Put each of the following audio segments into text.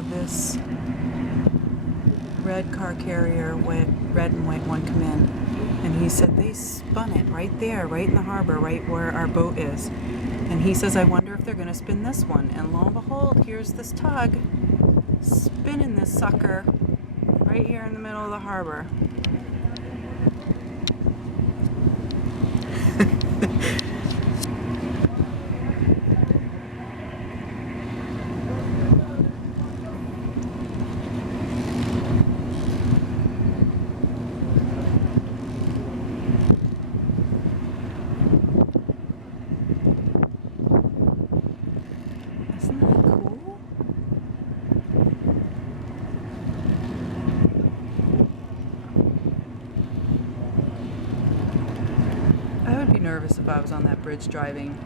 saw this red car carrier, red and white one, come in, and he said they spun it right there, right in the harbor, right where our boat is. And he says, I wonder if they're going to spin this one. And lo and behold, here's this tug spinning this sucker right here in the middle of the harbor. Isn't that cool? I would be nervous if I was on that bridge driving.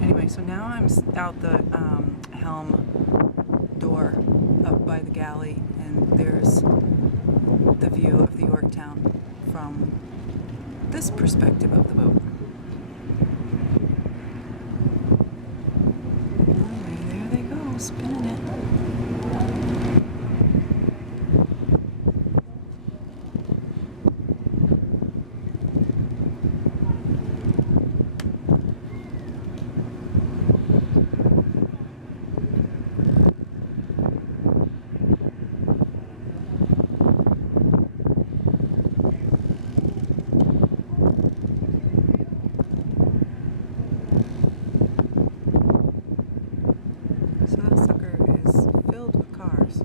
Anyway, so now I'm out the helm door up by the galley, and there's the view of the Yorktown from this perspective of the boat. Anyway, there they go, spinning it. So that sucker is filled with cars.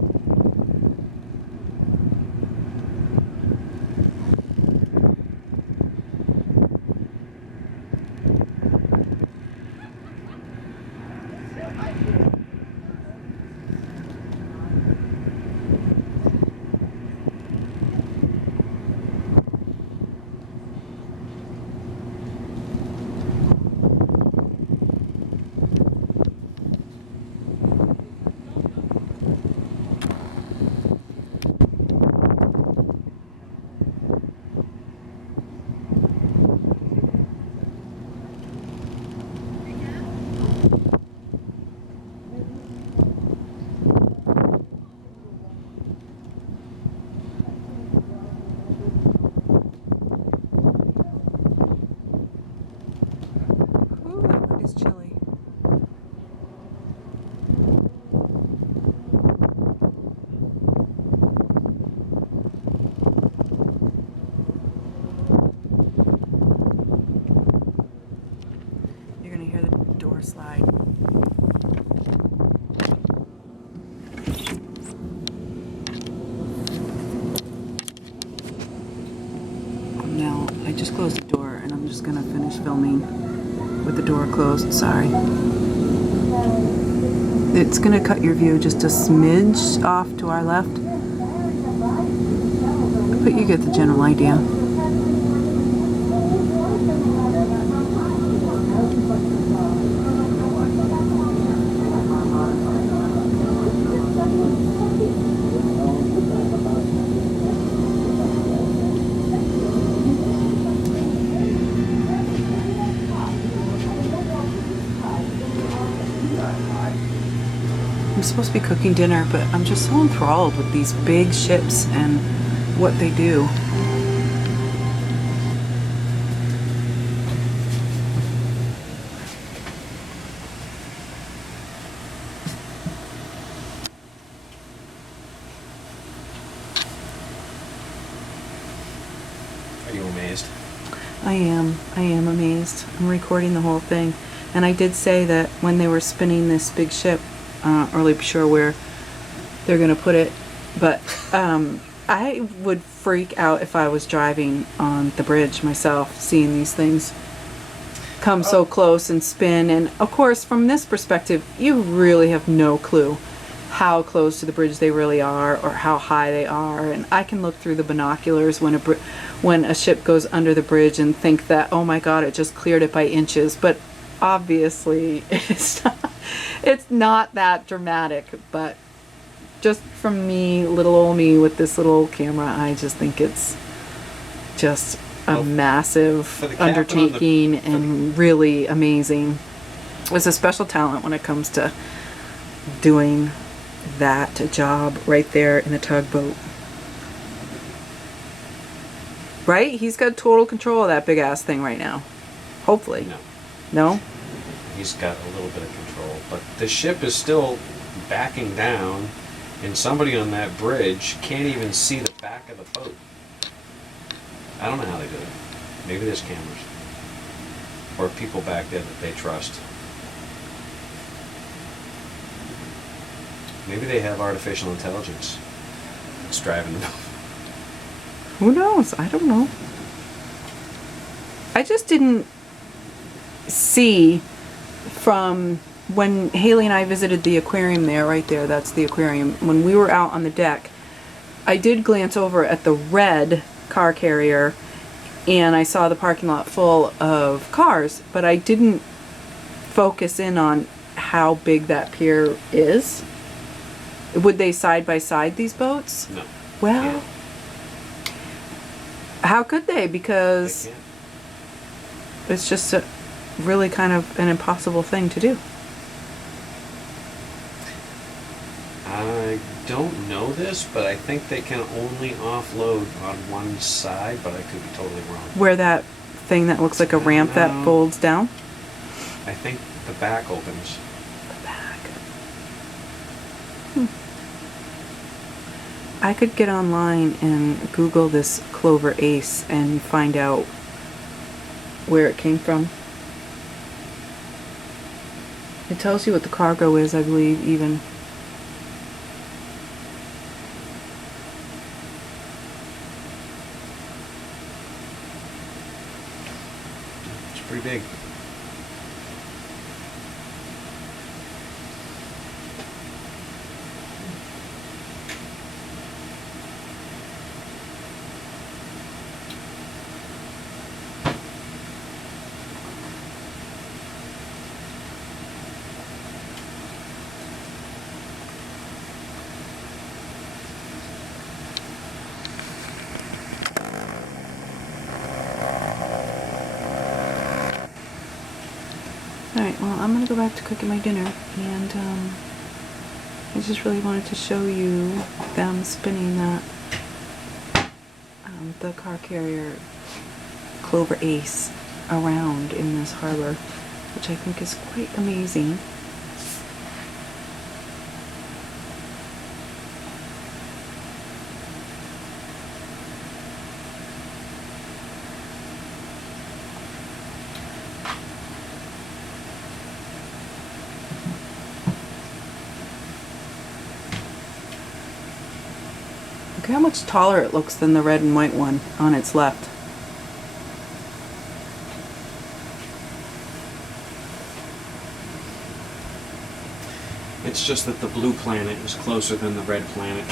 Ooh, that one is chilly. You're gonna hear the door slide. Now, I just closed the door and I'm just gonna finish filming with the door closed. Sorry. It's gonna cut your view just a smidge off to our left, but you get the general idea. I'm supposed to be cooking dinner, but I'm just so enthralled with these big ships and what they do. Are you amazed? I am amazed. I'm recording the whole thing. And I did say that when they were spinning this big ship, really sure where they're gonna put it, but I would freak out if I was driving on the bridge myself, seeing these things come so close and spin. And of course, from this perspective, you really have no clue how close to the bridge they really are or how high they are. And I can look through the binoculars when a ship goes under the bridge and think that, oh my God, it just cleared it by inches. But obviously, it's not that dramatic. But just from me, little old me with this little camera, I just think it's just a Well, massive for the captain on the- undertaking for the- and really amazing. Was a special talent when it comes to doing that job right there in a tugboat. Right? He's got total control of that big ass thing right now. Hopefully. No, No? he's got a little bit of control, but the ship is still backing down, and somebody on that bridge can't even see the back of the boat. I don't know how they do it. Maybe there's cameras. Or people back there that they trust. Maybe they have artificial intelligence that's driving the boat. Who knows? I don't know. I just didn't see from when Haley and I visited the aquarium there, right there, that's the aquarium. When we were out on the deck, I did glance over at the red car carrier and I saw the parking lot full of cars, but I didn't focus in on how big that pier is. Would they side by side these boats? No. Well, Yeah. how could they? They Because can't. it's just a really kind of an impossible thing to do. I don't know this, but I think they can only offload on one side, but I could be totally wrong. Where that thing that looks like a ramp that No. folds down? I think the back opens. The back. I could get online and Google this Clover Ace and find out where it came from. It tells you what the cargo is, I believe, even. It's pretty big. Alright, well, I'm gonna go back to cooking my dinner, and I just really wanted to show you them spinning that, the car carrier Clover Ace around in this harbor, which I think is quite amazing. Look how much taller it looks than the red and white one on its left. It's just that the blue planet is closer than the red planet.